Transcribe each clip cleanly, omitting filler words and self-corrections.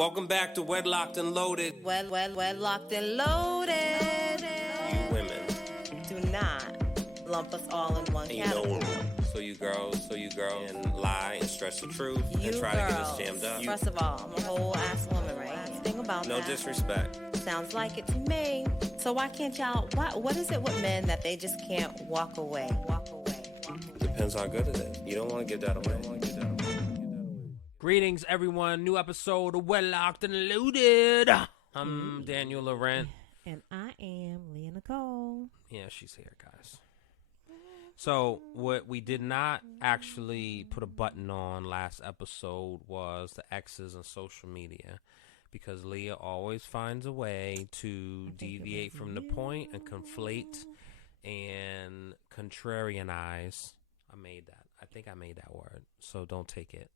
Welcome back to Wedlocked and Loaded. Wedlocked and loaded. You women. Do not lump us all in one category. So you girls and lie and stretch the truth and try to get us jammed up. First of all, I'm a whole ass woman, right? Think about no that. No disrespect. Sounds like it to me. So why can't y'all? What is it with men that they just can't walk away? Depends how good it is. You don't want to give that away. Greetings, everyone. New episode of Wedlocked and Loaded. I'm Daniel Laurent. And I am Leah Nicole. Yeah, she's here, guys. So, what we did not actually put a button on last episode was the X's and social media. Because Leah always finds a way to deviate from the point and conflate and contrarianize. I think I made that word, so don't take it.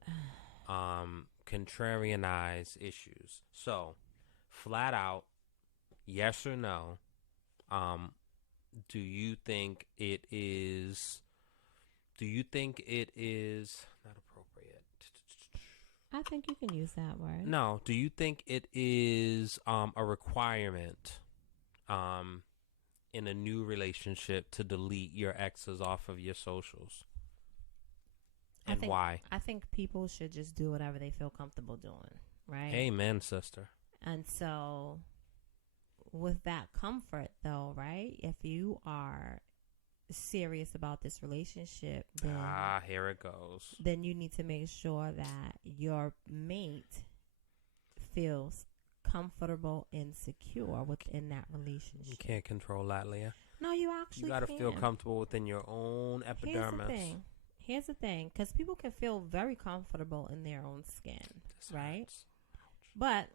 Contrarianize issues. So, flat out, yes or no, do you think it is not appropriate? I think you can use that word. No, do you think it is a requirement in a new relationship to delete your exes off of your socials? And why? I think people should just do whatever they feel comfortable doing, right? Amen, sister. And so with that comfort, though, right, if you are serious about this relationship, then here it goes. Then you need to make sure that your mate feels comfortable and secure within that relationship. You can't control that, Leah. No, you actually You got to feel comfortable within your own epidermis. Here's the thing, because people can feel very comfortable in their own skin, right? But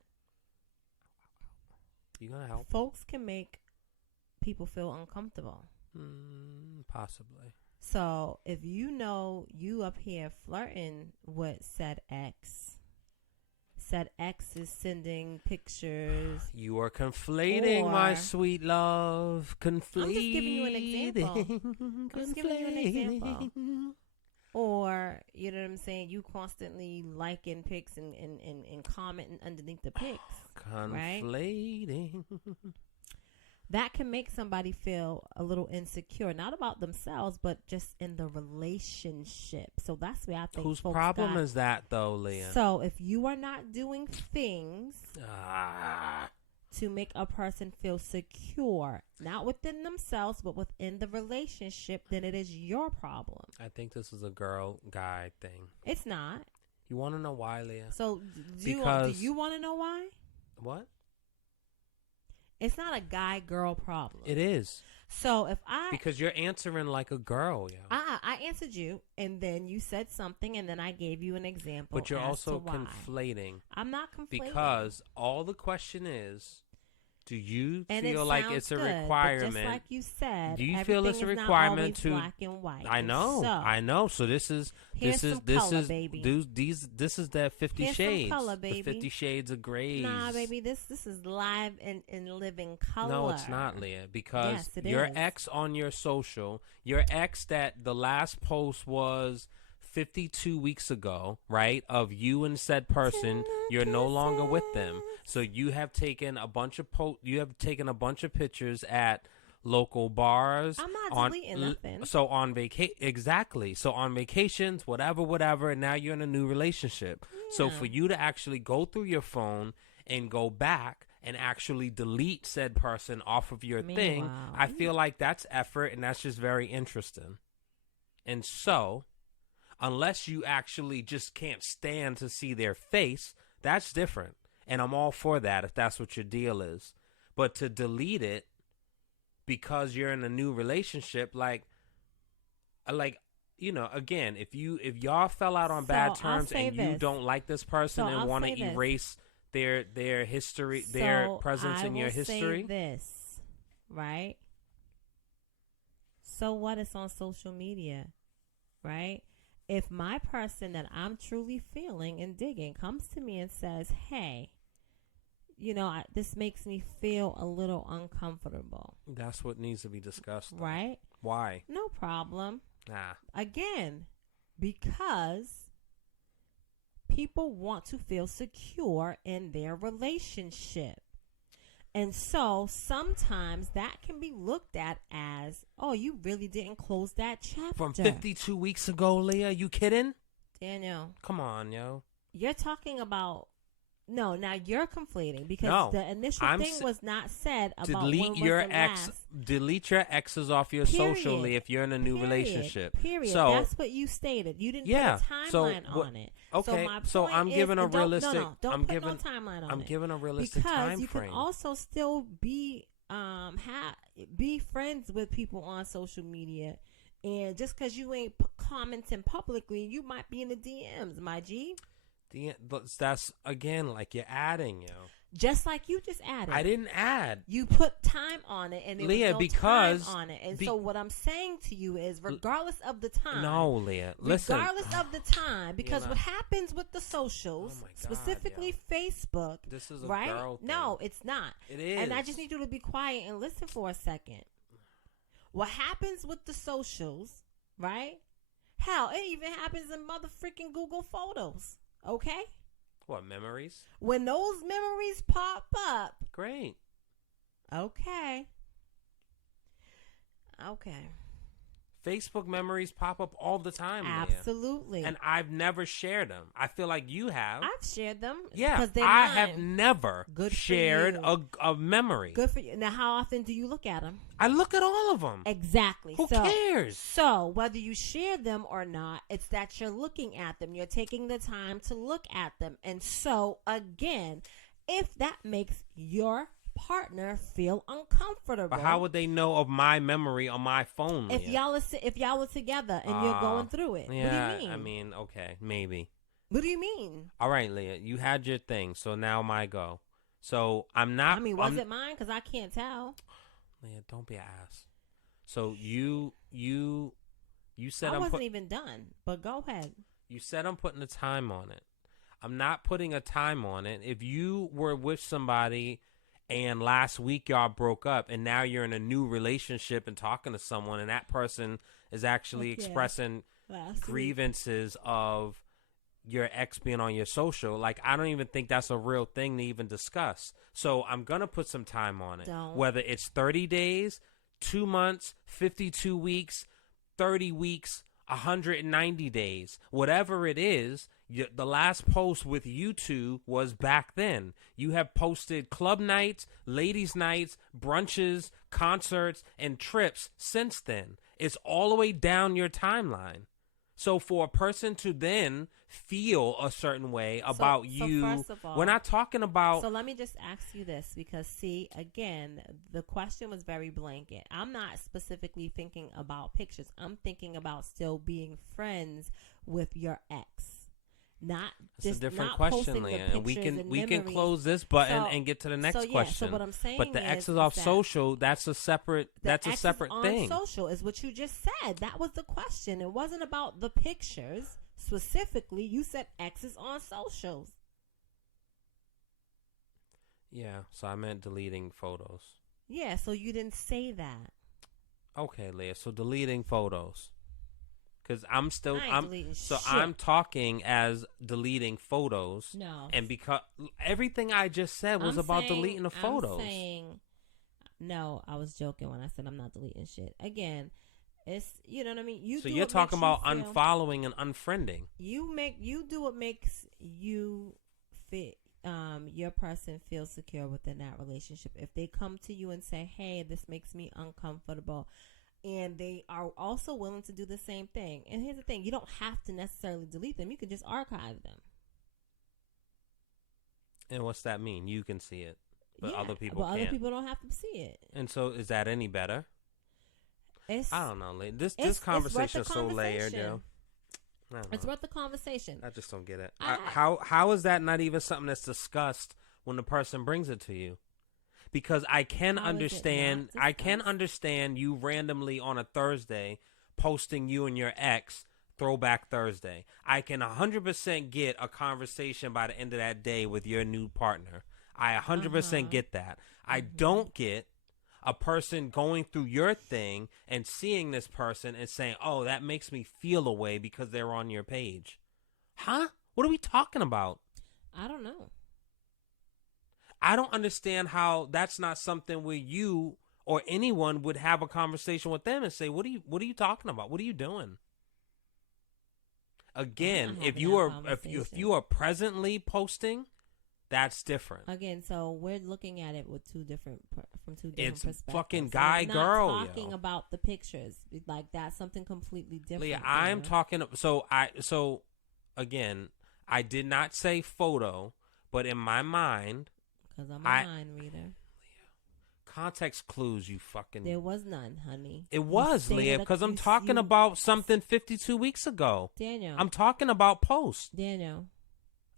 you gonna help? Folks can make people feel uncomfortable. Possibly. So if you know you up here flirting with said X is sending pictures. You are conflating, my sweet love. Conflating. I'm just giving you an example. Or, you know what I'm saying, you constantly liking pics and commenting underneath the pics. Conflating. Right? That can make somebody feel a little insecure, not about themselves, but just in the relationship. So that's where I think whose problem is that, though, Leah? So if you are not doing things to make a person feel secure, not within themselves, but within the relationship, then it is your problem. I think this is a girl-guy thing. It's not. You want to know why, Leah? So do you want to know why? What? It's not a guy-girl problem. It is. So because you're answering like a girl, yo. I answered you, and then you said something, and then I gave you an example. But you're also conflating. I'm not conflating. Because all the question is, do you and feel like it's a requirement? Just like you said, do you feel it's a requirement to black and white? I know. So this is that 50 Shades. Color, baby. The 50 Shades of Grays. Nah, baby, this is live and living color. No, it's not, Leah, because yes, your ex on your social, your ex that the last post was 52 weeks ago, right, of you and said person, you're no longer with them. So you have taken a bunch of pictures at local bars. I'm not deleting nothing. So on exactly. So on vacations, whatever, and now you're in a new relationship. Yeah. So for you to actually go through your phone and go back and actually delete said person off of your thing, I feel like that's effort, and that's just very interesting. And so, unless you actually just can't stand to see their face, that's different. And I'm all for that if that's what your deal is. But to delete it because you're in a new relationship, like you know, again, if y'all fell out on bad terms and you don't like this person and want to erase their history, their presence in your history. This, right? So what is on social media, right? If my person that I'm truly feeling and digging comes to me and says, hey, you know, this makes me feel a little uncomfortable. That's what needs to be discussed, though. Right? Why? No problem. Nah. Again, because people want to feel secure in their relationship. And so sometimes that can be looked at as, oh, you really didn't close that chapter. From 52 weeks ago, Leah, you kidding? Daniel. Come on, yo. You're talking about, no, now you're conflating because the initial thing was not said about when was the last. Delete your exes off your socially if you're in a new relationship. Period. So, that's what you stated. You didn't put a timeline on it. Okay, so I'm giving a realistic. Don't put no timeline on it. I'm giving a realistic time frame. Because you can also still be friends with people on social media, and just because you ain't commenting publicly, you might be in the DMs, my G. That's again like you're adding, yo. Just like you just added. I didn't add. You put time on it, and there Leah, was no time on it. And so what I'm saying to you is, regardless of the time. No, Leah. Listen. Regardless of the time, because what happens with the socials, specifically Facebook, this is a right? girl thing. No, it's not. It is. And I just need you to be quiet and listen for a second. What happens with the socials, right? Hell, it even happens in motherfucking Google Photos. Okay? What, memories? When those memories pop up. Great. Okay. Facebook memories pop up all the time. Absolutely. Leah. And I've never shared them. I feel like you have. I've shared them. Yeah. They're I mine. have never shared a memory. Good for you. Now, how often do you look at them? I look at all of them. Exactly. Who cares? So, whether you share them or not, it's that you're looking at them. You're taking the time to look at them. And so, again, if that makes your partner feel uncomfortable. But how would they know of my memory on my phone, Leah? If y'all were together and you're going through it? Yeah, what do you mean? I mean, okay, maybe. What do you mean? All right, Leah, you had your thing, so now my go. So I'm not. I mean, was it mine? Because I can't tell. Leah, don't be an ass. So you said I wasn't even done, but go ahead. You said I'm putting a time on it. I'm not putting a time on it. If you were with somebody and last week y'all broke up and now you're in a new relationship and talking to someone and that person is actually expressing grievances of your ex being on your social, like I don't even think that's a real thing to even discuss. So I'm going to put some time on it. Whether it's 30 days, 2 months, 52 weeks, 30 weeks, 190 days, whatever it is. The last post with you two was back then. You have posted club nights, ladies' nights, brunches, concerts, and trips since then. It's all the way down your timeline. So for a person to then feel a certain way about you, first of all, we're not talking about... So let me just ask you this, because see, again, the question was very blanket. I'm not specifically thinking about pictures. I'm thinking about still being friends with your ex. Not It's just a different not question, Leah, and we can close this button and get to the next question. So what I'm saying, but the exes off social, that's a separate thing. On social is what you just said. That was the question. It wasn't about the pictures specifically. You said exes on socials. Yeah, so I meant deleting photos. Yeah, so you didn't say that. Okay, Leah. So deleting photos. Because I'm shit. I'm talking as deleting photos. No. And because everything I just said was about deleting the photos. I'm saying, no, I was joking when I said I'm not deleting shit. Again, it's, you know what I mean? You're talking about unfollowing and unfriending. You do what makes you fit. Your person feels secure within that relationship. If they come to you and say, hey, this makes me uncomfortable, and they are also willing to do the same thing. And here's the thing. You don't have to necessarily delete them. You could just archive them. And what's that mean? You can see it, but other people can't. Other people don't have to see it. And so is that any better? I don't know. This conversation is so layered, yo. It's worth the conversation. I just don't get it. How is that not even something that's discussed when the person brings it to you? Because I can understand you randomly on a Thursday posting you and your ex Throwback Thursday. I can 100% get a conversation by the end of that day with your new partner. I 100% get that. I don't get a person going through your thing and seeing this person and saying, oh, that makes me feel a way because they're on your page. Huh? What are we talking about? I don't know. I don't understand how that's not something where you or anyone would have a conversation with them and say, what are you talking about? What are you doing? Again, if you are presently posting, that's different. Again, so we're looking at it with from two different perspectives. It's fucking So guy, we're girl. not talking about the pictures. Like, that's something completely different. Leah, I'm talking. So again, I did not say photo, but in my mind, because I'm a mind reader. Context clues, you fucking. There was none, honey. It was, Leah, because I'm talking about something 52 weeks ago. Daniel. I'm talking about posts. Daniel.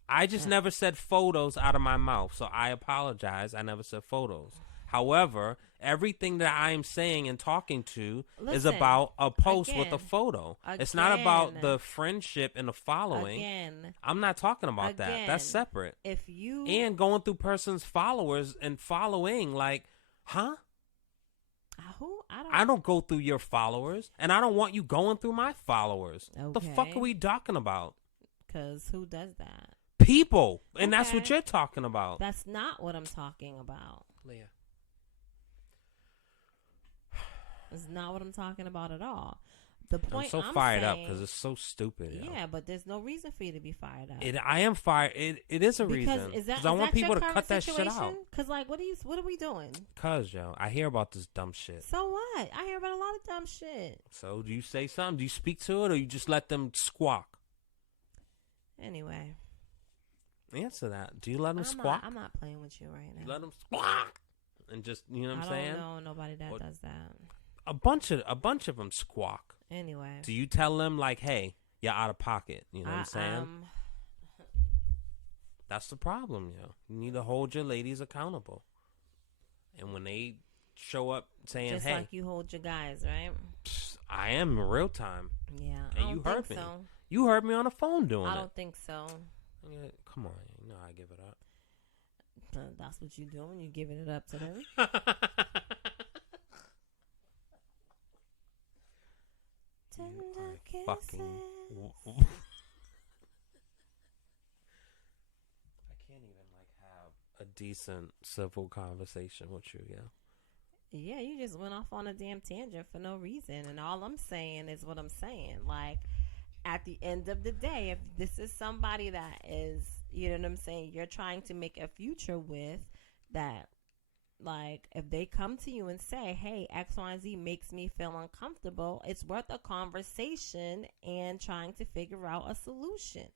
I just never said photos out of my mouth, so I apologize. I never said photos. However, everything that I am saying and talking to is about a post with a photo. It's not about the friendship and the following. I'm not talking about that. That's separate. And going through person's followers and following, like, huh? I don't go through your followers, and I don't want you going through my followers. The fuck are we talking about? Because who does that? People, and that's what you're talking about. That's not what I'm talking about. Leah. It's not what I'm talking about at all. The point I'm fired up because it's so stupid. Yeah, but there's no reason for you to be fired up. I am fired. It is a reason. Because I want people to cut that shit out. Because, like, what are we doing? Because, yo, I hear about this dumb shit. So what? I hear about a lot of dumb shit. So do you say something? Do you speak to it, or you just let them squawk? Anyway. Answer that. Do you let them squawk? I'm not playing with you right now. You let them squawk and just, you know what I'm saying? I don't know nobody that does that. A bunch of them squawk. Anyway. Do you tell them, like, hey, you're out of pocket? You know what I'm saying? That's the problem, yo. You need to hold your ladies accountable. And when they show up saying, just hey. like you hold your guys, right? I am in real time. Yeah. And you heard me. So. You heard me on the phone doing it. I don't think so. Yeah, come on. You know I give it up. That's what you doing. You giving it up to them. Tender kisses. I can't even have a decent civil conversation with you, yeah. Yeah, you just went off on a damn tangent for no reason, and all I'm saying is what I'm saying. Like, at the end of the day, if this is somebody that is, you know what I'm saying, you're trying to make a future with, that, like, if they come to you and say, hey, X, Y, and Z makes me feel uncomfortable, it's worth a conversation and trying to figure out a solution.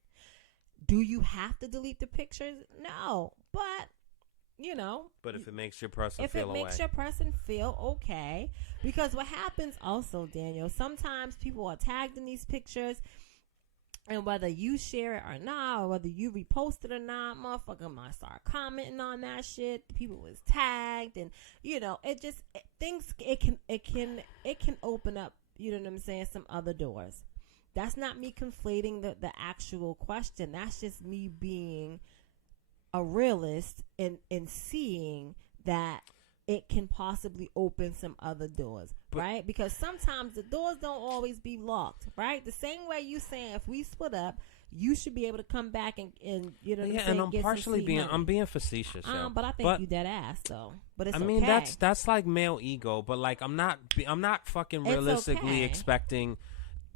Do you have to delete the pictures? No, but, you know. But if it makes your person feel okay. Because what happens also, Daniel, sometimes people are tagged in these pictures, and whether you share it or not, or whether you repost it or not, motherfucker might start commenting on that shit. People was tagged, and you know, it can open up, you know what I'm saying, some other doors. That's not me conflating the actual question. That's just me being a realist and seeing that it can possibly open some other doors, right? Because sometimes the doors don't always be locked, right? The same way you saying if we split up, you should be able to come back and you know what I'm saying? And I'm partially being facetious, but I think you dead ass though. But it's okay. that's like male ego, but like I'm not fucking realistically expecting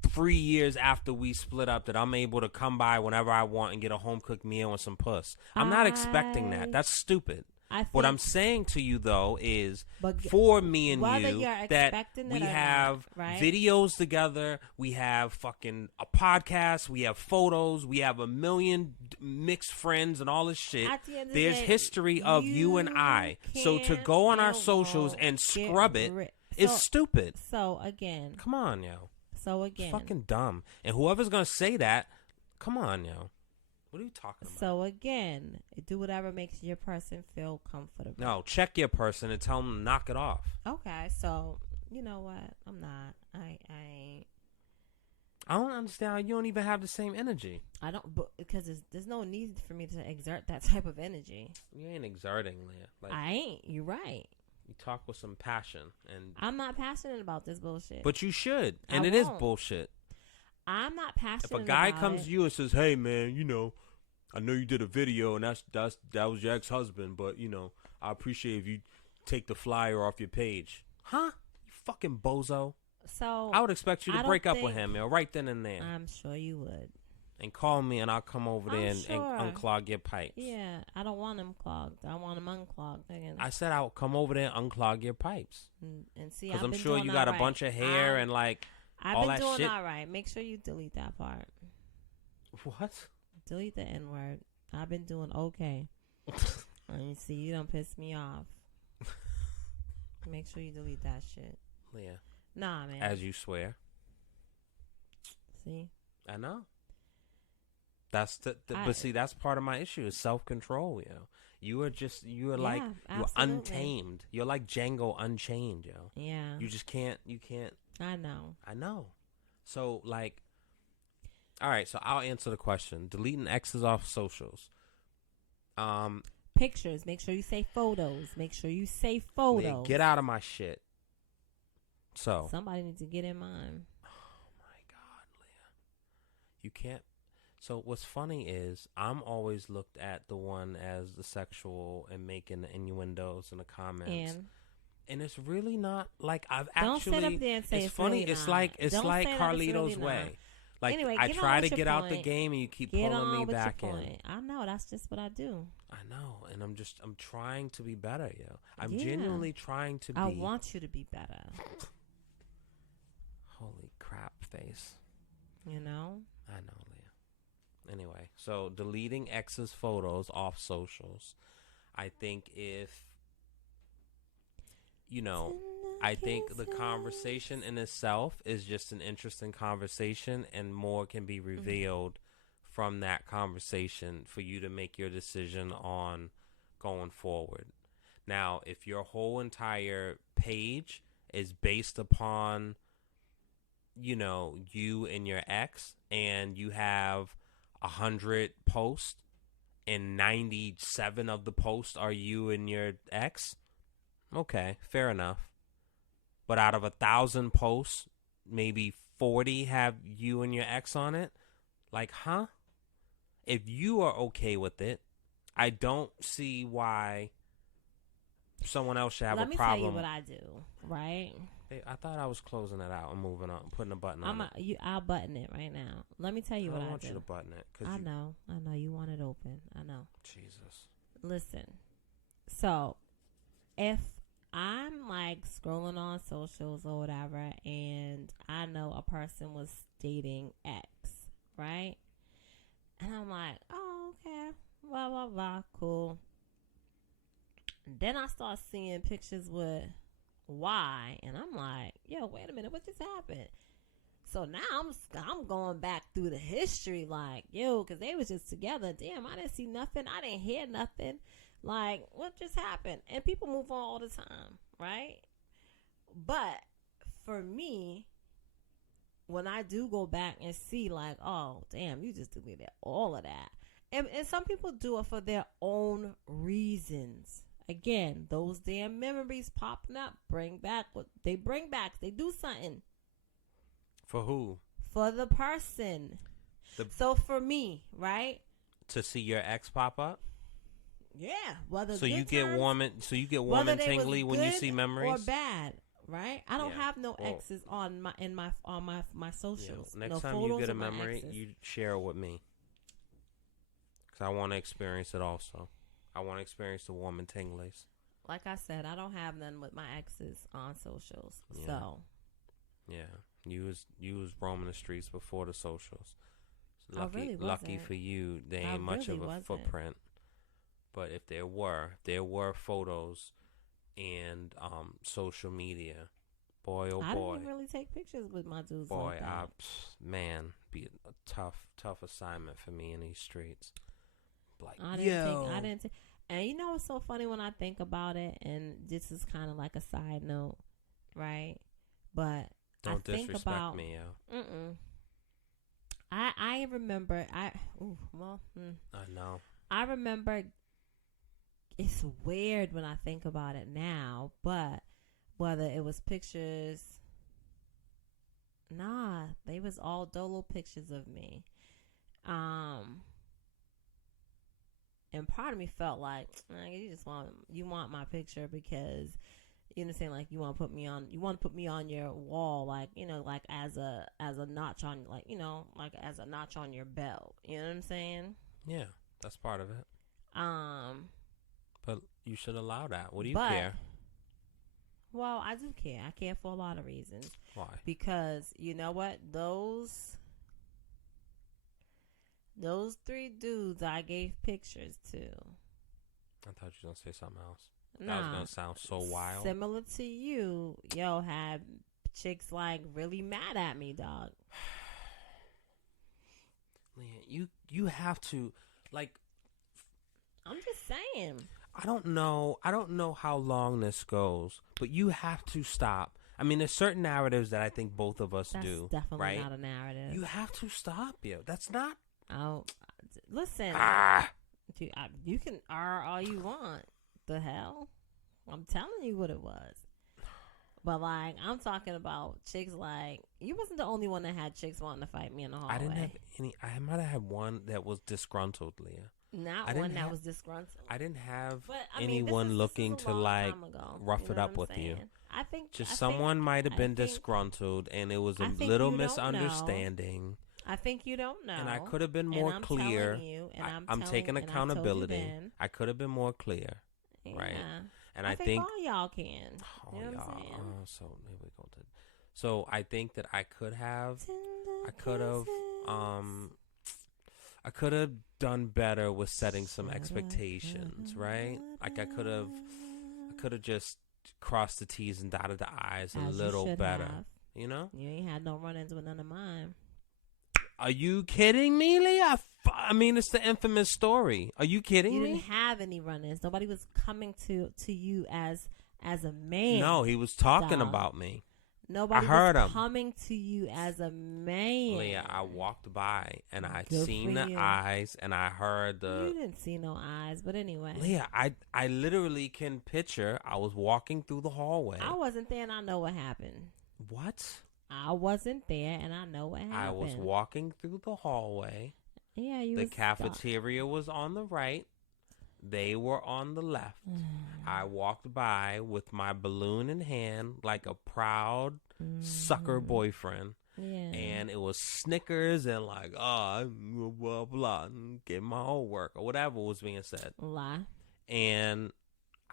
3 years after we split up that I'm able to come by whenever I want and get a home cooked meal and some puss. I'm not expecting that. That's stupid. What I'm saying to you, though, is for me and you that we have videos together, we have fucking a podcast, we have photos, we have a million mixed friends and all this shit. There's history of you and I. So to go on our socials and scrub it is stupid. So again. Come on, yo. So again. It's fucking dumb. And whoever's going to say that, come on, yo. What are you talking about? So again, do whatever makes your person feel comfortable. No, check your person and tell them to knock it off. Okay, so you know what? I'm not. I don't understand how you don't even have the same energy. I don't, because there's no need for me to exert that type of energy. You ain't exerting, Leah. Like, I ain't. You're right. You talk with some passion, and I'm not passionate about this bullshit. But you should, and it is bullshit. I'm not passionate. If a guy about comes it. to you and says, "Hey, man, I know you did a video and that was your ex-husband, but I appreciate if you take the flyer off your page." Huh? You fucking bozo. So I would expect you to break up with him, right then and there. I'm sure you would. And call me and I'll come over there and sure. unclog your pipes. Yeah, I don't want them clogged. I want them unclogged. I said I'll come over there and unclog your pipes. And see, because I'm sure you got a bunch of hair and like all that shit. I've been doing all right. Make sure you delete that part. What? Delete the N word. I've been doing okay. And you see, you don't piss me off. Make sure you delete that shit. Yeah. Nah, man. As you swear. See? I know. That's but see, that's part of my issue is self-control, yo. You are untamed. You're like Django Unchained, yo. Yeah. You can't. I know. So like, all right. So I'll answer the question. Deleting exes off socials. Pictures. Make sure you say photos. Leah, get out of my shit. So somebody needs to get in mine. Oh my God, Leah. You can't. So what's funny is I'm always looked at the one as the sexual and making the innuendos in the comments. And it's really not like I've actually. Don't sit up there and say it's funny. Really it's not. like Carlito's really way. Not. Like anyway, I try to get out the game and you keep pulling me back in. I know that's just what I do. I know, and I'm trying to be better, yo. I'm genuinely trying to be. I want you to be better. Holy crap, face. You know. I know, Leah. Anyway, so deleting ex's photos off socials. I think I think the conversation in itself is just an interesting conversation and more can be revealed from that conversation for you to make your decision on going forward. Now, if your whole entire page is based upon, you and your ex and you have 100 posts and 97 of the posts are you and your ex, okay, fair enough. But out of 1,000 posts, maybe 40 have you and your ex on it. Like, huh? If you are okay with it, I don't see why someone else should have a problem. Let me tell you what I do, right? Hey, I thought I was closing it out and moving on, putting a button on it. I'll button it right now. Let me tell you what I do. I want you to button it. I know. You want it open. I know. Jesus. Listen. So, if I'm like scrolling on socials or whatever, and I know a person was dating X, right? And I'm like, oh, okay, blah, blah, blah, cool. Then I start seeing pictures with Y, and I'm like, yo, wait a minute, what just happened? So now I'm going back through the history, like, yo, because they was just together. Damn, I didn't see nothing. I didn't hear nothing. Like, what just happened? And people move on all the time, right? But for me, when I do go back and see, like, oh, damn, you just deleted all of that. And some people do it for their own reasons. Again, those damn memories popping up, bring back what they bring back. They do something. For who? For the person. So for me, right? To see your ex pop up? Yeah. Whether so you get warm and tingly when you see memories? Or bad, right? I don't have no exes on my socials. Yeah. Next time you get a memory, you share it with me. Because I want to experience it also. I want to experience the warm and tinglies. Like I said, I don't have none with my exes on socials. Yeah. So. Yeah. You was roaming the streets before the socials. Lucky for you, there ain't much of a footprint. But if there were photos and social media, boy oh boy. I didn't really take pictures with my dudes. Boy, like that. Man, be a tough assignment for me in these streets. Like, I didn't take. And you know what's so funny when I think about it, and this is kind of like a side note, right? But don't I think disrespect about, me, yo. I remember. I know. I remember. It's weird when I think about it now, but whether it was pictures, Nah, they was all dolo pictures of me. And part of me felt like you want my picture because you understand, like you want to put me on your wall, like like as a notch on, like like as a notch on your belt. You know what I'm saying? Yeah, that's part of it. But you should allow that. What do you but care? Well, I do care. I care for a lot of reasons. Why? Because you know what? Those 3 dudes I gave pictures to. I thought you were going to say something else. Nah, that was going to sound so wild. Similar to you, had chicks like really mad at me, dog. Leah, you have to, like. I'm just saying. I don't know how long this goes, but you have to stop. I mean, there's certain narratives that I think both of us do. That's definitely right? not a narrative. You have to stop, That's not. Oh, listen. You can all you want. The hell? I'm telling you what it was. But like, I'm talking about chicks. Like, you wasn't the only one that had chicks wanting to fight me in the hallway. I didn't have any. I might have had one that was disgruntled, Leah. Not one that was disgruntled. I didn't have anyone anyone looking to like rough it up with you. I think someone might have been disgruntled, and it was a little misunderstanding. I think you don't know. And I could have been more clear. I'm taking accountability. I could have been more clear. Yeah. Right. And I think all y'all can. You know what I'm saying? So here we go. So I think that I could have done better with setting some expectations, right? Like I could have just crossed the T's and dotted the I's a little better. Have. You ain't had no run-ins with none of mine. Are you kidding me, Leah? I mean, it's the infamous story. Are you kidding me? You didn't have any run-ins. Nobody was coming to you as a man. No, he was talking about me. Nobody was coming to you as a man. Leah, I walked by and I seen the eyes and I heard the... You didn't see no eyes, but anyway. Leah, I literally can picture I was walking through the hallway. I wasn't there and I know what happened. What? I wasn't there and I know what happened. I was walking through the hallway. Yeah, The cafeteria was on the right. They were on the left. I walked by with my balloon in hand like a proud sucker boyfriend. Yeah. And it was Snickers and like, blah, blah, blah, get my homework or whatever was being said. Lie. And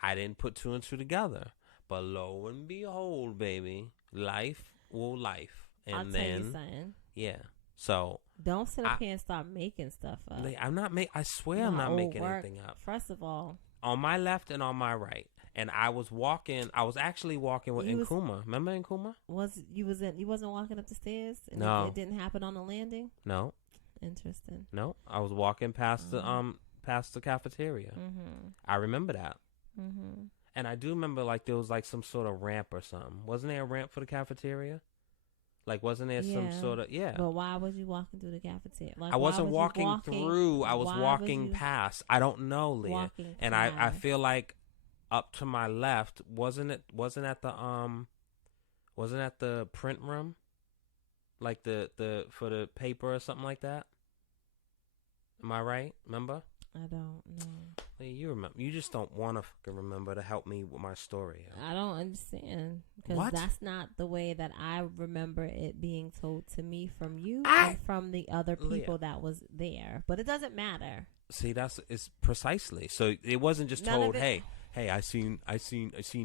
I didn't put 2 and 2 together. But lo and behold, baby, life will life. And I'll tell you something. Yeah. So don't sit up here and start making stuff up. I'm not I swear I'm not making anything up. First of all, on my left and on my right, and I was actually walking with Nkrumah. Remember Nkrumah? You wasn't walking up the stairs? And no, it didn't happen on the landing. No. Interesting. No, I was walking past the cafeteria. Mm-hmm. I remember that. Mm-hmm. And I do remember like there was like some sort of ramp or something. Wasn't there a ramp for the cafeteria? Like, wasn't there some sort of, But why was you walking through the cafeteria? Like, I wasn't walking through. I was walking past. I don't know, Leah. And I feel like up to my left, wasn't at the print room? Like for the paper or something like that? Am I right? Remember? I don't know. You remember? You just don't want to fucking remember to help me with my story. I don't understand because that's not the way that I remember it being told to me from you and from the other people that was there. But it doesn't matter. See, it's precisely. So it wasn't just told, hey, I seen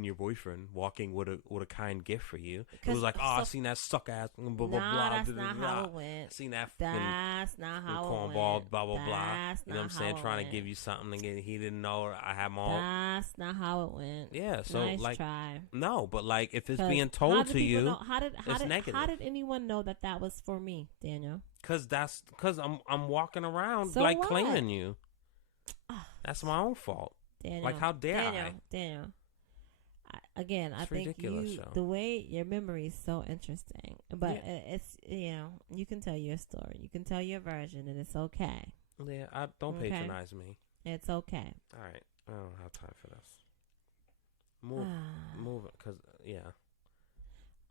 your boyfriend walking with a kind gift for you. It was like, I seen that suck ass, blah blah blah. That's not how it went. I seen that. That's not how it went. Cornball, blah blah blah. You know what I'm saying? Trying to give you something, and he didn't know I had my own. That's not how it went. Yeah. So nice try. No, but like if it's being told to you, it's negative. How did anyone know that was for me, Daniel? Because I'm walking around claiming you. That's my own fault. Daniel, like how dare I? Daniel. I think the way your memory is so interesting, but it's you can tell your story, you can tell your version, and it's okay. Yeah, don't patronize me. It's okay. All right, I don't have time for this. Move it, because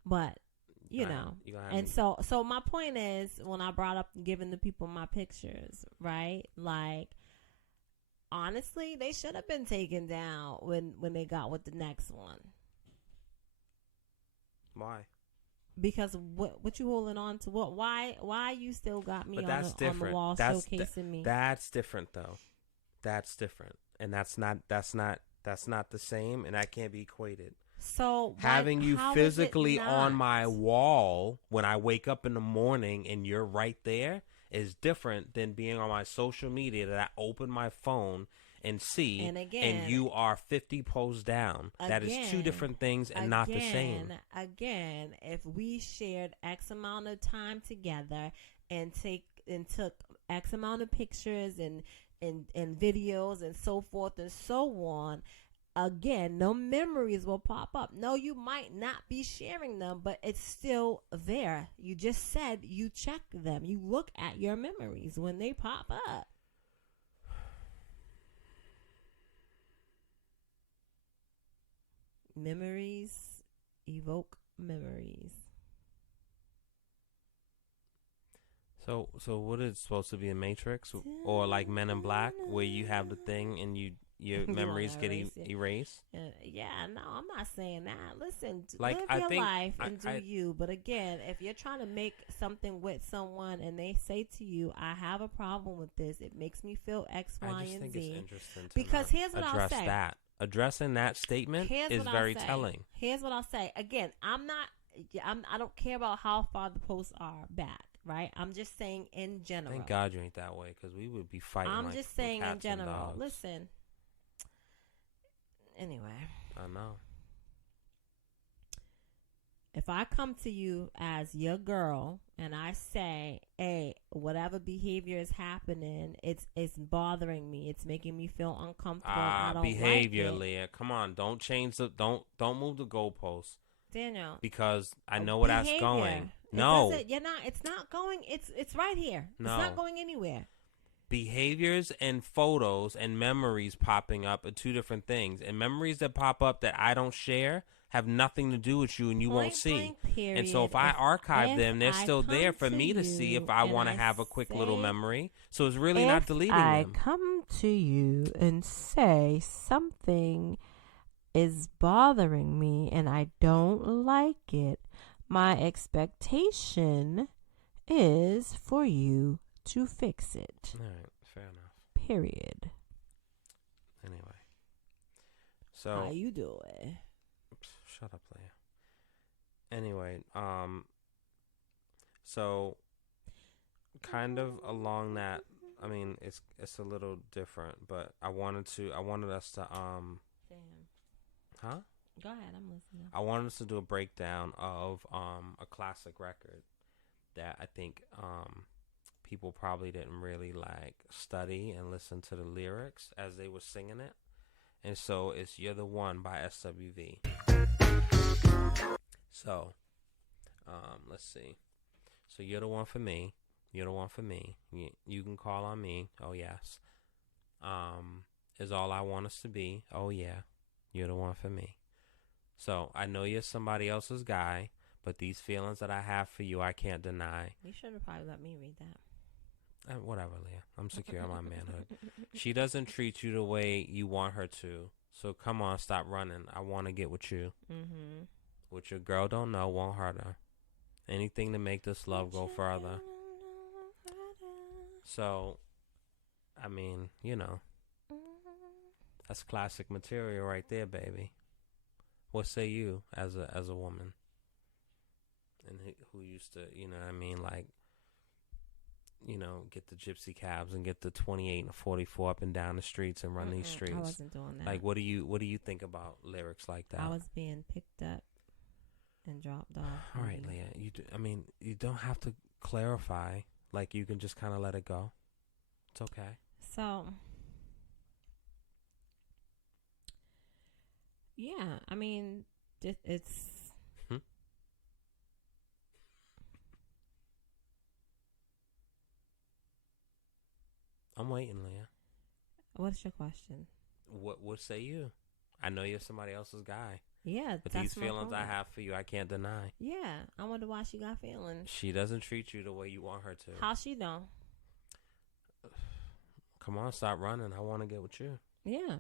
But you All right. know. You gonna have And me- so my point is, when I brought up giving the people my pictures, right? Like, honestly, they should have been taken down when they got with the next one. Why? Because what you holding on to? What? Why you still got me But on that's the, on the different. wall showcasing me? That's different though. That's different, and that's not the same, and that can't be equated. So Having you how is it physically on not? my wall when I wake up in the morning and you're right there is different than being on my social media that I open my phone and see, And again, you are 50 posts down. That is two different things and not the same. Again, if we shared X amount of time together and took X amount of pictures and videos and so forth and so on, again, no memories will pop up. No, you might not be sharing them, but it's still there. You just said you check them. You look at your memories when they pop up. Memories evoke memories. So what is it supposed to be, a Matrix or like Men in Black, where you have the thing and your You memories wanna get erase it. erased? Yeah, no, I'm not saying that. Listen, Like, live I your think life and I- do you. But again, if you're trying to make something with someone and they say to you, "I have a problem with this. It makes me feel X, Y, I just and think Z." it's interesting to Because not here's what I'll address say. that. Addressing that statement Here's is what I'll very say. telling. Here's what I'll say. Again, I don't care about how far the posts are back, right? I'm just saying in general. Thank God you ain't that way, because we would be fighting. I'm like just some saying in cats and general. dogs. Listen. Anyway, I know. if I come to you as your girl and I say, "Hey, whatever behavior is happening, it's bothering me. It's making me feel uncomfortable. I don't Behavior, like it." Leah. Come on, don't change the don't move the goalposts, Daniel, because I know where that's behavior. going. It No, doesn't- you're not. It's not going. It's right here. No. It's not going anywhere. behaviors and photos and memories popping up are two different things. And memories that pop up that I don't share have nothing to do with you, and you won't Point see. blank, period. And so if I archive if them, they're I still come there for me to see if I and want to I have a quick little say- memory. So it's really not deleting I them. come to you and say something is bothering me and I don't like it, my expectation is for you to fix it. All right, fair enough. Period. Anyway, How so you doing? shut up, Leah. Anyway, so kind of along that. I mean, it's a little different, but I wanted us to Damn. huh? Go ahead, I'm listening. I wanted us to do a breakdown of a classic record that I think people probably didn't really like study and listen to the lyrics as they were singing it. And so it's You're the One by SWV. So let's see. So You're the One for me. You're the one for me. You can call on me. Oh yes. Is all I want us to be. Oh yeah. You're the one for me. So I know you're somebody else's guy, but these feelings that I have for you, I can't deny. You should have probably let me read that. Whatever, Leah. I'm secure in my manhood. She doesn't treat you the way you want her to. So come on, stop running. I want to get with you. Mm-hmm. What your girl don't know won't hurt her. Anything to make this love go further. So, I mean, you know, that's classic material right there, baby. What say you as a woman? And who used to, you know what I mean, like, you know, get the gypsy cabs and get the 28 and 44 up and down the streets and run these streets. I wasn't doing that. Like, what do you think about lyrics like that? I was being picked up and dropped off. All right, Leah. You don't have to clarify. Like, you can just kind of let it go. It's okay. So, yeah, I mean, it's. I'm waiting, Leah. What's your question? What say you? I know you're somebody else's guy, Yeah, But that's these my feelings I point. have for you, I can't deny. Yeah, I wonder why she got feelings. She doesn't treat you the way you want her to. How she know? Come on, stop running. I want to get with you. Yeah.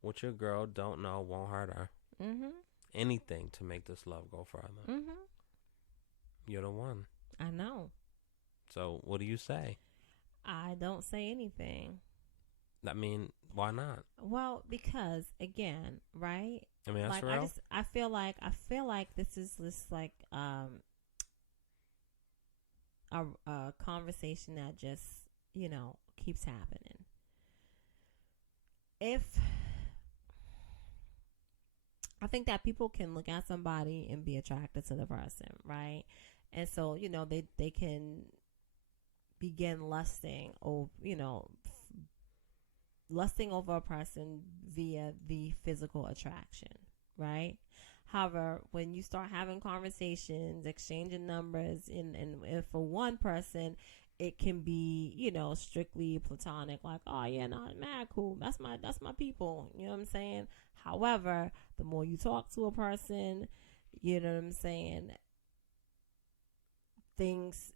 What your girl don't know won't hurt her. Mhm. Anything to make this love go further. Mhm. You're the one. I know. So what do you say? I don't say anything. I mean, why not? Well, because again, right? I mean, that's like real. I feel like this is just like a conversation that just, keeps happening. If I think that people can look at somebody and be attracted to the person, right? And so, they can begin lusting over a person via the physical attraction, right? However, when you start having conversations, exchanging numbers, and for one person, it can be, strictly platonic, like, oh yeah, no, mad cool. That's my people. You know what I'm saying? However, the more you talk to a person, you know what I'm saying, things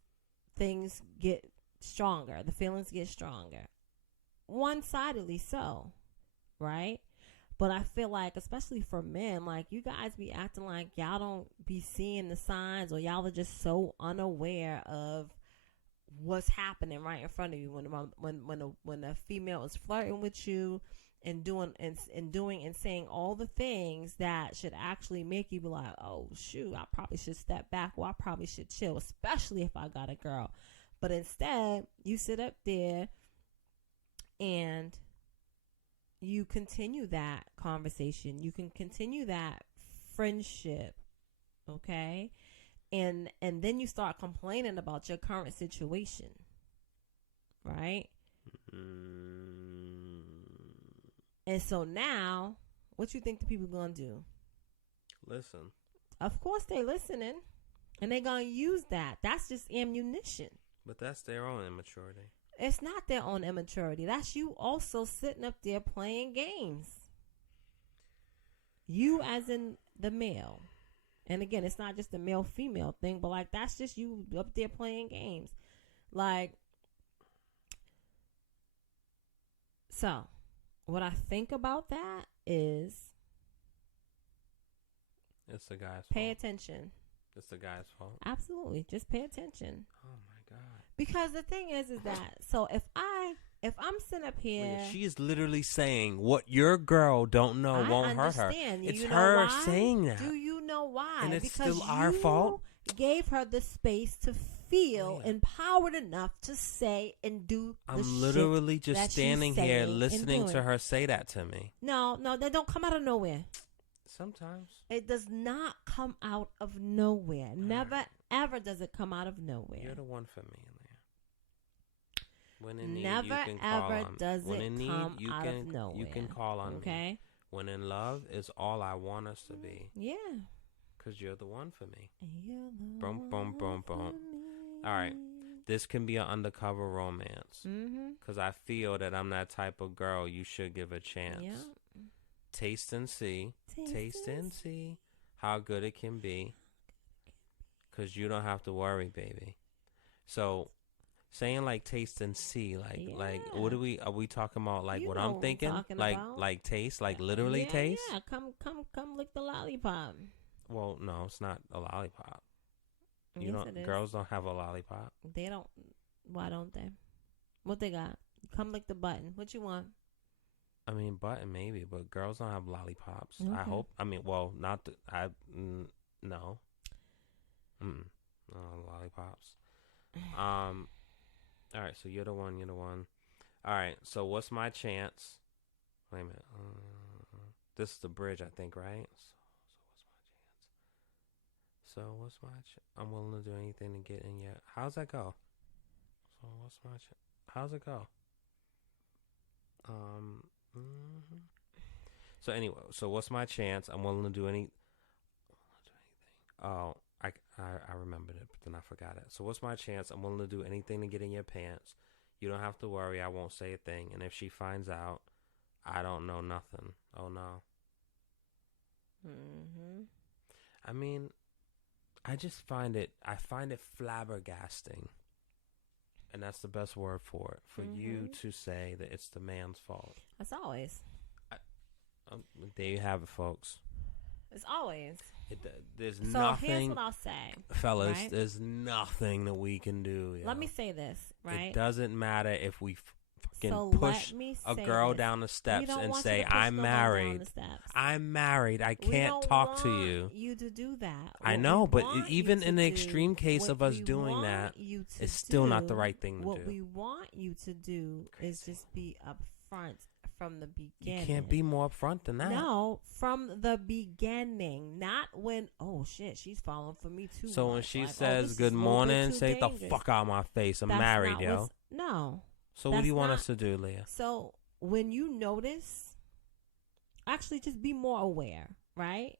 get stronger. The feelings get stronger. One-sidedly so, right? But I feel like, especially for men, like, you guys be acting like y'all don't be seeing the signs, or y'all are just so unaware of what's happening right in front of you when a female is flirting with you and doing and saying all the things that should actually make you be like, oh shoot, I probably should step back, or I probably should chill, especially if I got a girl. But instead, you sit up there and you continue that conversation. You can continue that friendship, okay? And then you start complaining about your current situation, right? And so now, what you think the people gonna do? Listen. Of course they listening, and they gonna use that. That's just ammunition. But that's their own immaturity. It's not their own immaturity. That's you also sitting up there playing games. You as in the male. And again, it's not just a male-female thing, but like, that's just you up there playing games. Like, so what I think about that is, it's the guy's pay fault. attention. It's the guy's fault. Absolutely. Just pay attention. Oh my God. Because the thing is that, so if I'm sitting up here, she's literally saying what your girl don't know won't hurt her. It's her saying that. Do you know why? And it's because still our fault. Gave her the space to feel empowered enough to say and do. I'm literally just standing here listening to her say that to me. No, they don't come out of nowhere. Sometimes it does not come out of nowhere. Never ever does it come out of nowhere. You're the one for me in there. When in need, never you can ever call on does when it in need, come you out can, of nowhere. You can call on okay? me. When in love is all I want us to be. Yeah. Because you're the one for me. Boom, boom, boom, boom. All right. This can be an undercover romance. Because I feel that I'm that type of girl you should give a chance. Yeah. Taste and see. Taste and see how good it can be. Because you don't have to worry, baby. So, saying like taste and see, like what are we talking about? Like, what I'm thinking? Like taste, like literally taste? Yeah, come lick the lollipop. Well, no, it's not a lollipop. Yes, it is. Girls don't have a lollipop. They don't. Why don't they? What they got? Come lick the button. What you want? I mean, button maybe, but girls don't have lollipops. Okay. I hope. I mean, well, not the, I. No. No lollipops. All right. So you're the one. You're the one. All right. So what's my chance? Wait a minute. This is the bridge, I think, right? So what's my chance? I'm willing to do anything to get in yet. How's that go? So what's my chance? How's it go? So anyway, so what's my chance? I'm willing to do anything. Oh, I remembered it, but then I forgot it. So what's my chance? I'm willing to do anything to get in your pants. You don't have to worry. I won't say a thing. And if she finds out, I don't know nothing. Oh no. I mean, I find it flabbergasting. And that's the best word for it. For you to say that it's the man's fault. That's always. There you have it, folks. It's always. There's so nothing. Here's what I'll say. Fellas, right? There's nothing that we can do. Let me say this, right? It doesn't matter if we fucking push a girl down the steps and say, I'm married. I'm married. I can't talk to you. You to do that. I know, but even in the extreme case of us doing that, it's still not the right thing to do. What we want you to do is just be upfront from the beginning. You can't be more upfront than that. No, from the beginning, not when, oh shit, she's falling for me too. So when she says good morning, say the fuck out of my face. I'm married, yo. No. So what do you want us to do, Leah? So when you notice, actually just be more aware, right?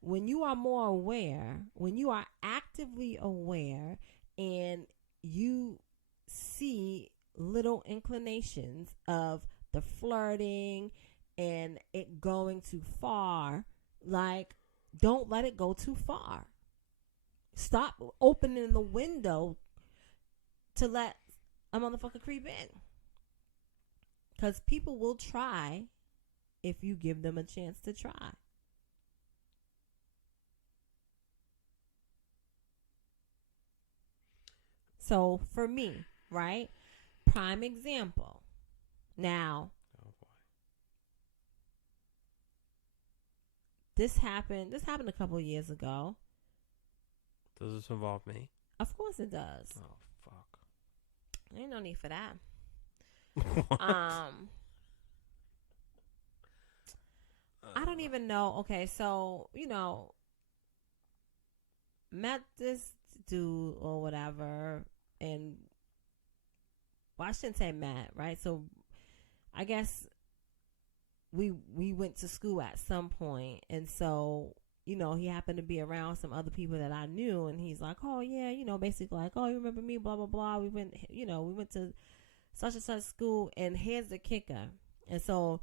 When you are more aware, when you are actively aware and you see little inclinations of the flirting and it going too far, like, don't let it go too far. Stop opening the window to let a motherfucker creep in. Because people will try if you give them a chance to try. So for me, right? Prime example. Now, this happened a couple of years ago. Does this involve me? Of course it does. Oh, fuck. Ain't no need for that. I don't even know. Okay, so, met this dude or whatever, and, well, I shouldn't say met, right? So I guess we went to school at some point, and so, he happened to be around some other people that I knew, and he's like, oh yeah, basically like, oh, you remember me, blah blah blah. We went to such and such school, and here's the kicker. And so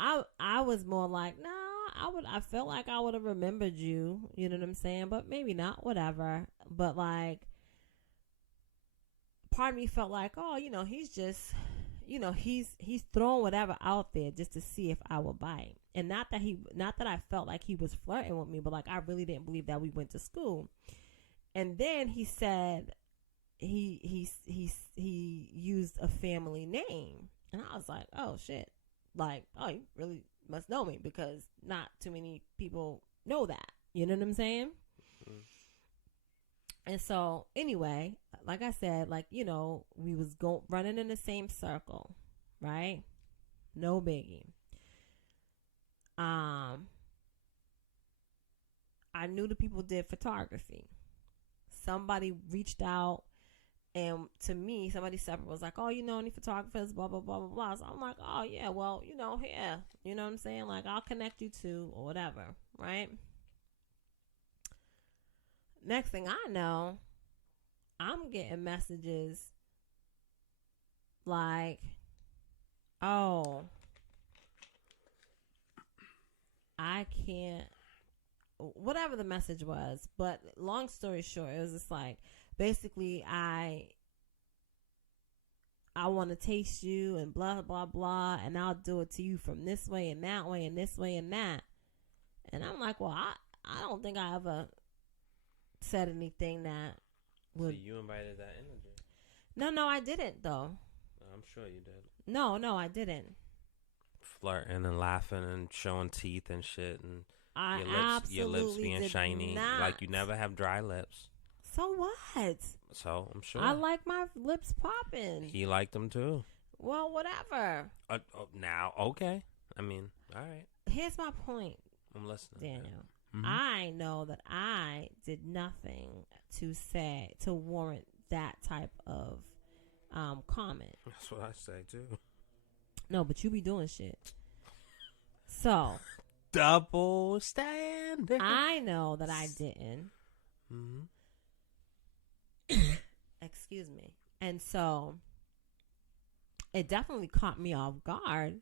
I was more like, nah, I felt like I would have remembered you, you know what I'm saying? But maybe not, whatever. But like, part of me felt like, oh, he's just, he's throwing whatever out there just to see if I would bite. And not that I felt like he was flirting with me, but like, I really didn't believe that we went to school. And then he said he used a family name, and I was like, oh shit, like, oh, you really must know me, because not too many people know that, you know what I'm saying? And so anyway, like I said, like, we was running in the same circle, right? No biggie. I knew the people did photography. Somebody reached out, and to me, somebody separate was like, oh, any photographers, blah, blah, blah, blah, blah. So I'm like, oh, yeah, well, yeah. You know what I'm saying? Like, I'll connect you to, or whatever, right? Next thing I know, I'm getting messages like, oh, I can't, whatever the message was. But long story short, it was just like, basically, I want to taste you and blah, blah, blah, and I'll do it to you from this way and that way and this way and that. And I'm like, well, I don't think I ever said anything that would... So you invited that energy? No, I didn't, though. I'm sure you did. No, I didn't. Flirting and laughing and showing teeth and shit, and your lips being shiny. Not. Like, you never have dry lips. So what? So, I'm sure. I like my lips popping. He liked them too. Well, whatever. Now, okay. I mean, all right. Here's my point. I'm listening. Daniel. Mm-hmm. I know that I did nothing to warrant that type of comment. That's what I say too. No, but you be doing shit. So double standard. I know that I didn't. Mm-hmm. Excuse me. And so it definitely caught me off guard.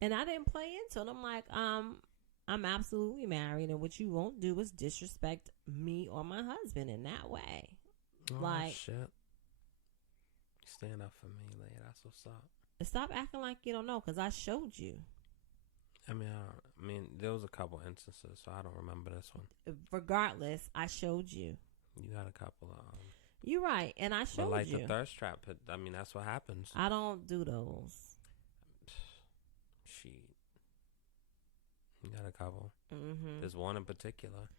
And I didn't play into it. I'm like, I'm absolutely married, and what you won't do is disrespect me or my husband in that way. Oh, like, shit. Stand up for me, lady. That's what's up. Stop acting like you don't know, because I showed you. I mean, there was a couple instances, so I don't remember this one. Regardless, I showed you. You got a couple of. You're right, and I showed but like you. the thirst trap, I mean, that's what happens. I don't do those. Shit. You got a couple. Mm-hmm. There's one in particular.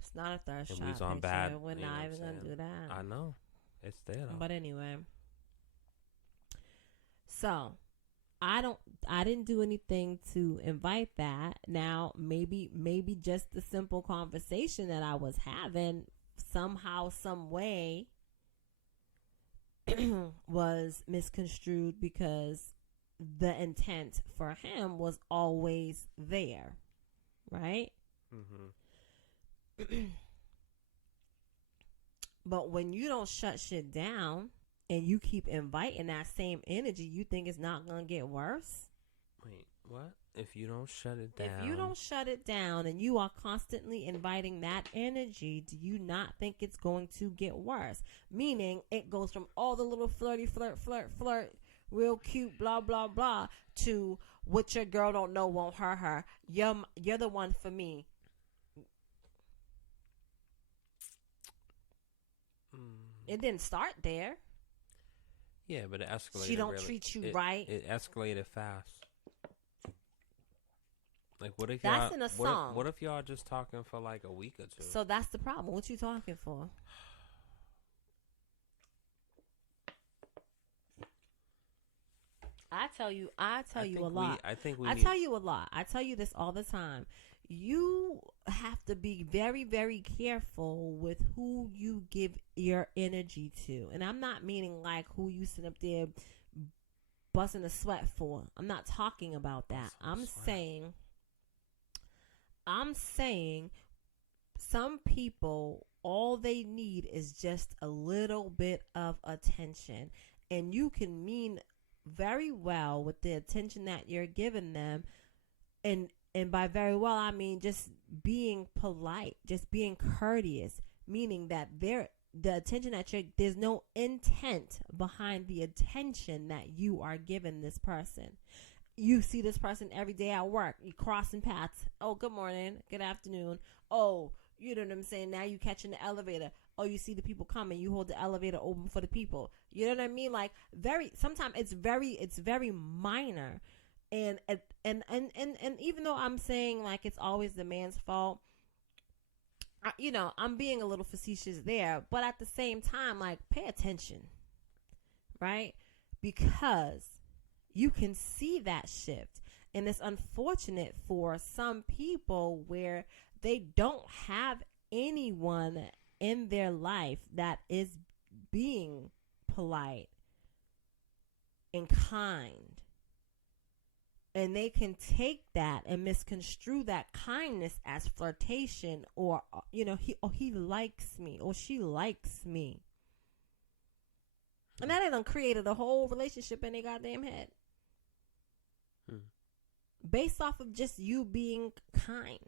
It's not a thirst trap. It was on bad. We're not even gonna do that. I know. It's there though. But anyway. So, I didn't do anything to invite that. Now, maybe just the simple conversation that I was having somehow, some way was misconstrued, because the intent for him was always there, right? Mm-hmm. But when you don't shut shit down and you keep inviting that same energy, you think it's not gonna get worse? Wait, what? If you don't shut it down. If you don't shut it down and you are constantly inviting that energy, do you not think it's going to get worse? Meaning, it goes from all the little flirty, flirt, real cute, blah, blah, blah, to what your girl don't know won't hurt her. You're the one for me. It didn't start there. Yeah, but it escalated. She don't treat you right. It escalated fast. Like, what if that's y'all, in a song. What if y'all just talking for like a week or two? So that's the problem. What you talking for? I tell you a lot. I tell you a lot. I tell you this all the time. You have to be very, very careful with who you give your energy to. And I'm not meaning like who you sit up there busting a sweat for. I'm not talking about that. I'm saying some people, all they need is just a little bit of attention. And you can mean very well with the attention that you're giving them. And by very well, I mean just being polite, just being courteous, meaning that the attention that there's no intent behind the attention that you are giving this person. You see this person every day at work. You crossing paths. Oh, good morning. Good afternoon. Oh, you know what I'm saying? Now you catching the elevator. Oh, you see the people coming. You hold the elevator open for the people. You know what I mean? Like sometimes it's very minor. And even though I'm saying like it's always the man's fault, I'm being a little facetious there. But at the same time, like, pay attention, right? Because you can see that shift. And it's unfortunate for some people where they don't have anyone in their life that is being polite and kind. And they can take that and misconstrue that kindness as flirtation, or he likes me or she likes me. And that done created a whole relationship in their goddamn head. Based off of just you being kind.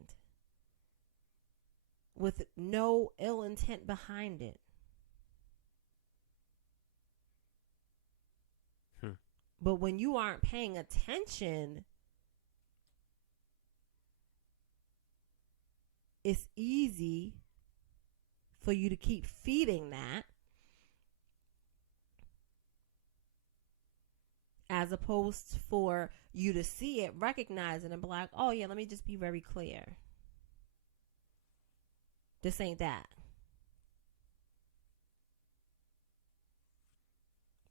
With no ill intent behind it. But when you aren't paying attention, it's easy for you to keep feeding that, as opposed for you to see it, recognize it, and be like, oh yeah, let me just be very clear. This ain't that.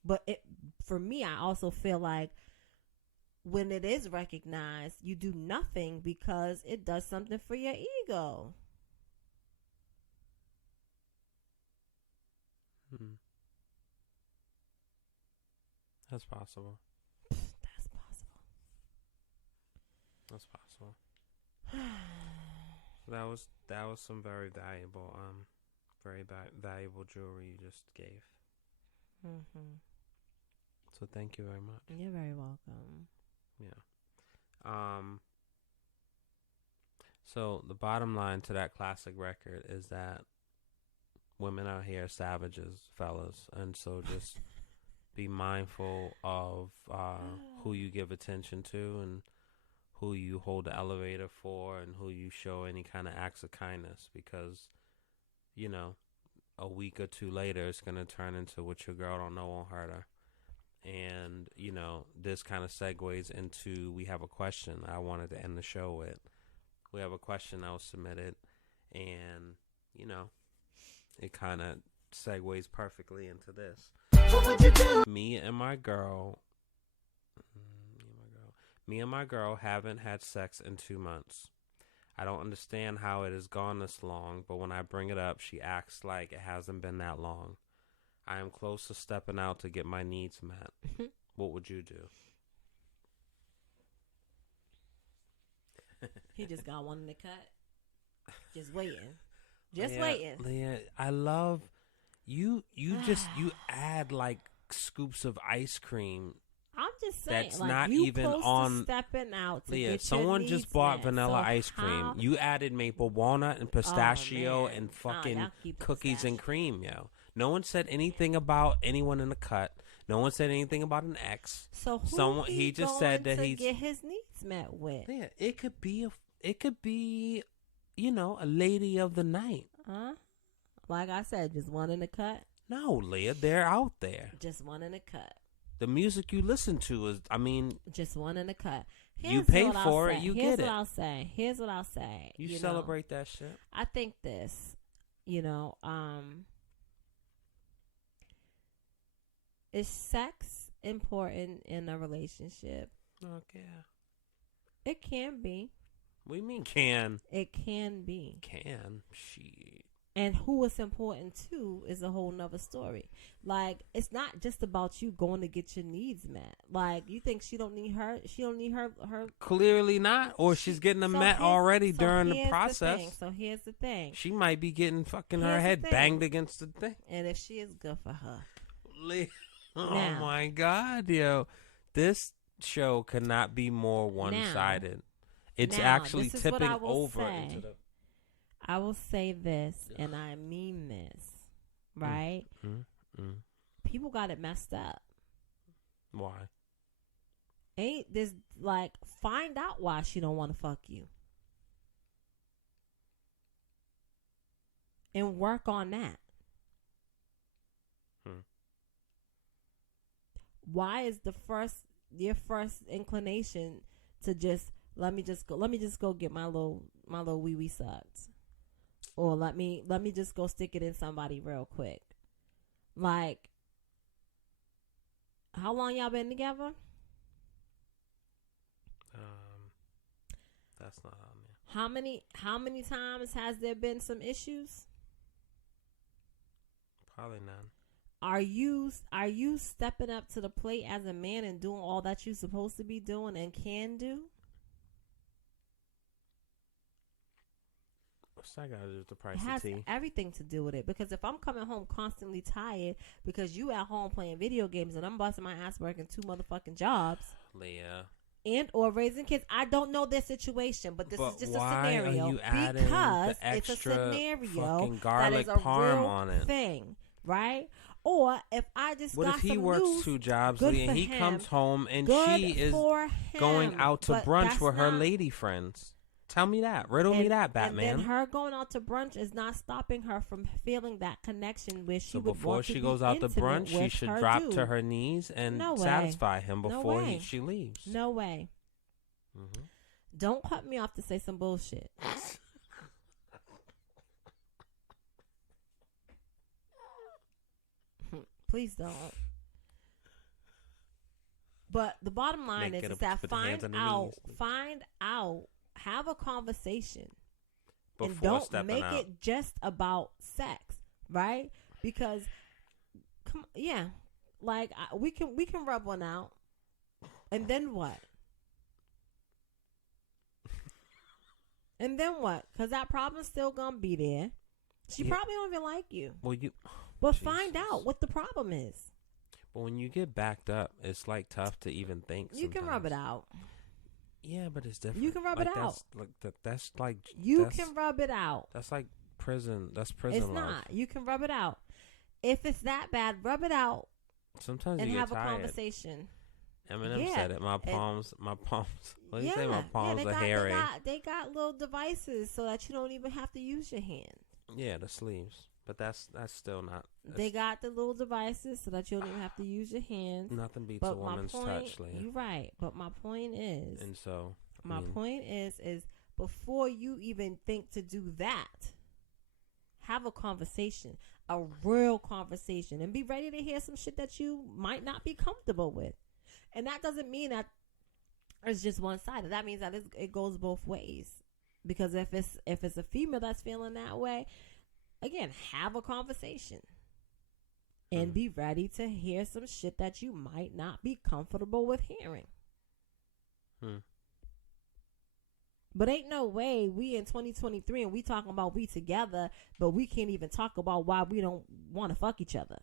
But for me, I also feel like when it is recognized, you do nothing because it does something for your ego. That's possible. That's possible. That was some very valuable valuable jewelry you just gave. So thank you very much. You're very welcome. Yeah. So the bottom line to that classic record is that women out here are savages, fellas, and so just be mindful of who you give attention to and who you hold the elevator for and who you show any kind of acts of kindness, because, you know, a week or two later it's going to turn into what your girl don't know won't hurt her. And, you know, this kind of segues into, we have a question I wanted to end the show with. We have a question that was submitted, and, you know, it kind of segues perfectly into this. What would you do? Me and my girl haven't had sex in 2 months. I don't understand how it has gone this long, but when I bring it up, she acts like it hasn't been that long. I am close to stepping out to get my needs met. What would you do? He just got one in the cut. Just waiting. Just waiting. Leah, I love you. You add like scoops of ice cream. I'm just saying, that's like, not you even close on. to stepping out to Leah, get someone your just needs bought met. vanilla So ice cream. how- You added maple walnut and pistachio man. and Oh, fucking y'all keep cookies and pistachio. cream, yo. No one said anything about anyone in the cut. No one said anything about an ex. So who Someone he just said that to he's get his needs met with. Yeah, it could be, you know, a lady of the night. Like I said, just one in the cut. No, Leah, they're out there. Just one in the cut. The music you listen to is, I mean, Just one in the cut. you pay for it, you Here's get it. Here's what I'll say. You know, celebrate that shit. I think this, is sex important in a relationship? Okay. It can be. What do you mean can? It can be. Can. Shit. And who it's important to is a whole nother story. Like, it's not just about you going to get your needs met. Like, you think she don't need her? She don't need her. Clearly not. Or she's getting them met already during the process. So here's the thing. She might be getting fucking her Here's the head thing. banged against the thing. And if she is, good for her. Oh Now. my God, yo. This show could not be more one-sided. It's Now, actually this is what tipping I will over say. into the... I will say this, and I mean this, right? People got it messed up. Why? Ain't this, like, find out why she don't want to fuck you. And work on that. Why is your first inclination to just let me just go get my little wee wee sucked, or let me just go stick it in somebody real quick? Like, how long y'all been together? That's not on there. How many times has there been some issues? Probably none. Are you stepping up to the plate as a man and doing all that you're supposed to be doing and can do? What's that got to do with the price It of has tea? everything to do with it. Because if I'm coming home constantly tired because you at home playing video games and I'm busting my ass working 2 motherfucking jobs, Leah. and or raising kids, I don't know their situation, but this is just a why scenario are you adding because the it's a extra scenario fucking that garlic is a parm real on it? thing, right? Or if I just What got if he some works news, 2 jobs, good Leah, and for he him. comes home and Good she is for going him, out to but brunch that's with her not- lady friends? Tell me that. Riddle me that, Batman. And then her going out to brunch is not stopping her from feeling that connection where she So would before want she to goes be out to intimate brunch, she with should her drop dude. to her knees and No way. satisfy him No before way. she leaves. No way. Mm-hmm. Don't cut me off to say some bullshit. Please don't. But the bottom line Make it is up that with the hands on the knees. find out, have a conversation, and Before don't stepping make out. it just about sex, right? Because, like we can rub one out, and then what? And then what? Because that problem's still gonna be there. She probably don't even like you. Well, But Jesus. find out what the problem is. But when you get backed up, it's like tough to even think. You can rub it sometimes. out. Yeah, but it's different. You can rub it out. That's like you can rub it out. That's like prison. That's prison. It's love. not. You can rub it out. If it's that bad, rub it out. Sometimes and you have get a tired. conversation. Eminem said it. My palms. What do you say? My palms are hairy. They got little devices so that you don't even have to use your hand. Yeah, the sleeves. But that's still not. They got the little devices so that you don't even have to use your hands. Nothing beats a woman's touch, Leah. You're right. But my point is. And so. My point is before you even think to do that, have a conversation, a real conversation, and be ready to hear some shit that you might not be comfortable with. And that doesn't mean that it's just one-sided. That means that it goes both ways. Because if it's a female that's feeling that way, again, have a conversation. And be ready to hear some shit that you might not be comfortable with hearing. But ain't no way we in 2023 and we talking about we together, but we can't even talk about why we don't want to fuck each other.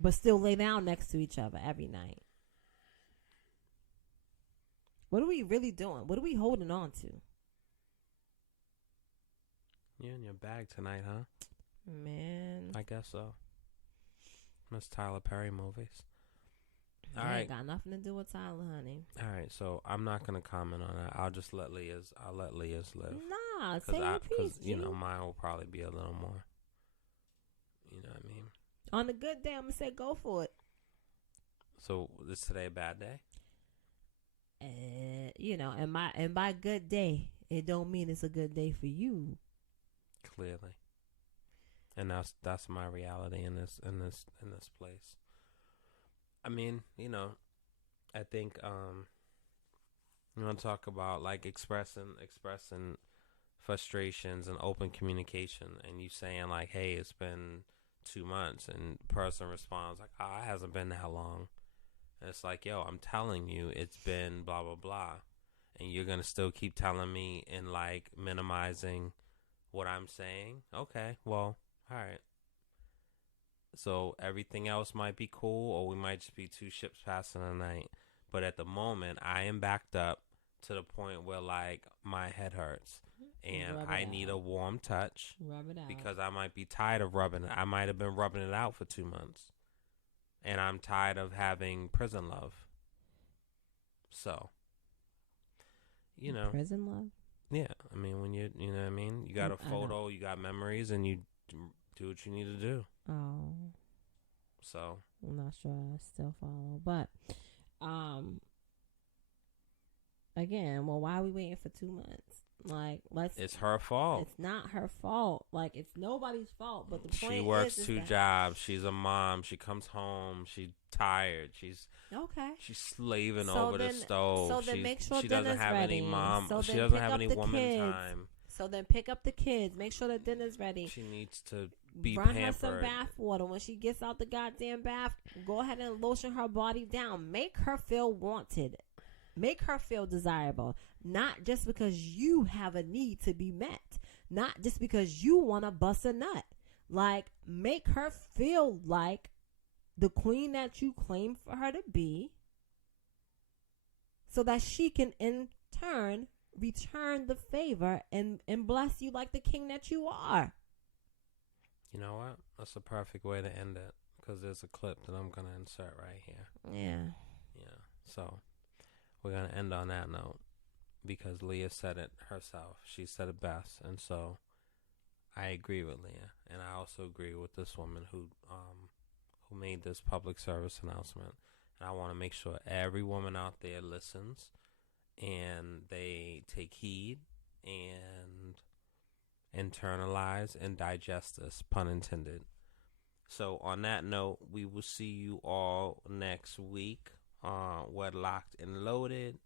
But still lay down next to each other every night. What are we really doing? What are we holding on to? You're in your bag tonight, huh? Man. I guess so. Miss Tyler Perry movies. All right. Ain't got nothing to do with Tyler, honey. All right, so I'm not gonna comment on that. I'll let Leah's live. Nah, say your piece. Because mine will probably be a little more. You know what I mean? On a good day, I'm gonna say go for it. So is today a bad day? And by good day, it don't mean it's a good day for you. Clearly. And that's my reality in this place. I mean, I think you want to talk about like expressing frustrations and open communication, and you saying like, hey, it's been 2 months, and person responds like, oh, it hasn't been that long. And it's like, yo, I'm telling you, it's been blah blah blah, and you're gonna still keep telling me and like minimizing what I'm saying. Okay, well, all right. So everything else might be cool, or we might just be two ships passing the night. But at the moment, I am backed up to the point where, like, my head hurts. And I need a warm touch. Rub it out. Because I might be tired of rubbing it. I might have been rubbing it out for 2 months. And I'm tired of having prison love. So, Prison love? Yeah. I mean, when you know what I mean? You got a photo, you got memories, and you do what you need to do. Oh. So. I'm not sure I still follow. But, again, well, why are we waiting for 2 months? Like, it's her fault. It's not her fault. Like, it's nobody's fault. But the point is, she works two jobs. She's a mom. She comes home. She's tired. She's slaving over the stove. So then make sure she doesn't have ready. any mom. So she doesn't have any woman kids. time. So then pick up the kids. Make sure the dinner's ready. She needs to be Run pampered. her some bath water. When she gets out the goddamn bath, go ahead and lotion her body down. Make her feel wanted. Make her feel desirable. Not just because you have a need to be met. Not just because you want to bust a nut. Like, make her feel like the queen that you claim for her to be, so that she can in turn return the favor and bless you like the king that you are. You know what? That's a perfect way to end it, because there's a clip that I'm going to insert right here. Yeah. So we're going to end on that note, because Leah said it herself. She said it best. And so I agree with Leah. And I also agree with this woman who made this public service announcement. And I want to make sure every woman out there listens and they take heed and internalize and digest this, pun intended. So on that note, we will see you all next week on Wedlocked and Loaded.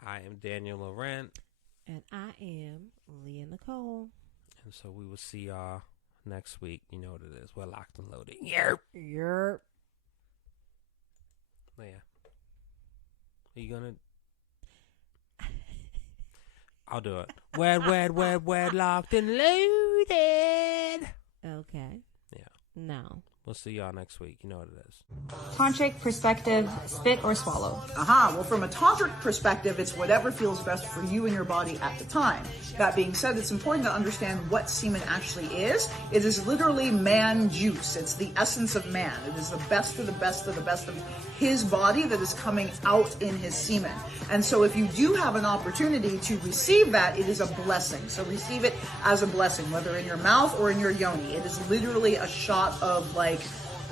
I am Daniel Laurent. And I am Leah Nicole. And so we will see y'all next week. You know what it is. We're locked and loaded. Yerp. Yerp. Leah, are you going to... I'll do it. Wedlocked and Loaded. Okay. Yeah. No. We'll see y'all next week. You know what it is. Tantric perspective, spit or swallow? Well, from a tantric perspective, it's whatever feels best for you and your body at the time. That being said, it's important to understand what semen actually is. It is literally man juice. It's the essence of man. It is the best of the best of the best of his body that is coming out in his semen. And so if you do have an opportunity to receive that, it is a blessing. So receive it as a blessing, whether in your mouth or in your yoni. It is literally a shot of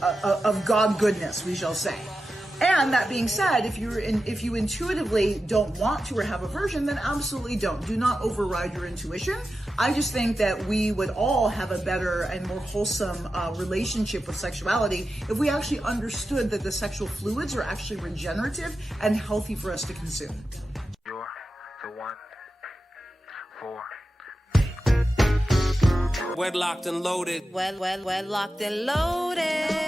of God goodness, we shall say. And that being said, if you intuitively don't want to or have aversion, then absolutely don't. Do not override your intuition. I just think that we would all have a better and more wholesome relationship with sexuality if we actually understood that the sexual fluids are actually regenerative and healthy for us to consume. You're the one for Wedlocked and loaded. Wedlocked and loaded.